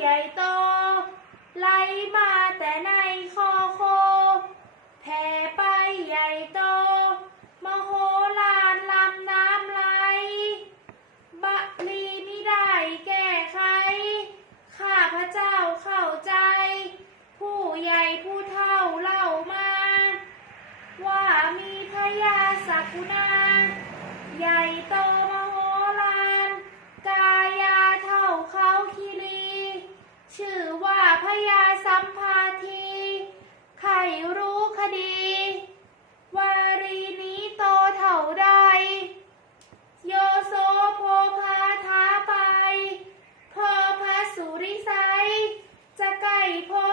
ใหญ่โต ไหลมาแต่ในคอโค แผ่ไปใหญ่โต มโหฬารลำน้ำไหล บะลีไม่ได้แก้ไข ข้าพระเจ้าเข้าใจ ผู้ใหญ่ผู้เท่าเล่ามา ว่ามีพญาสักุนา Ready.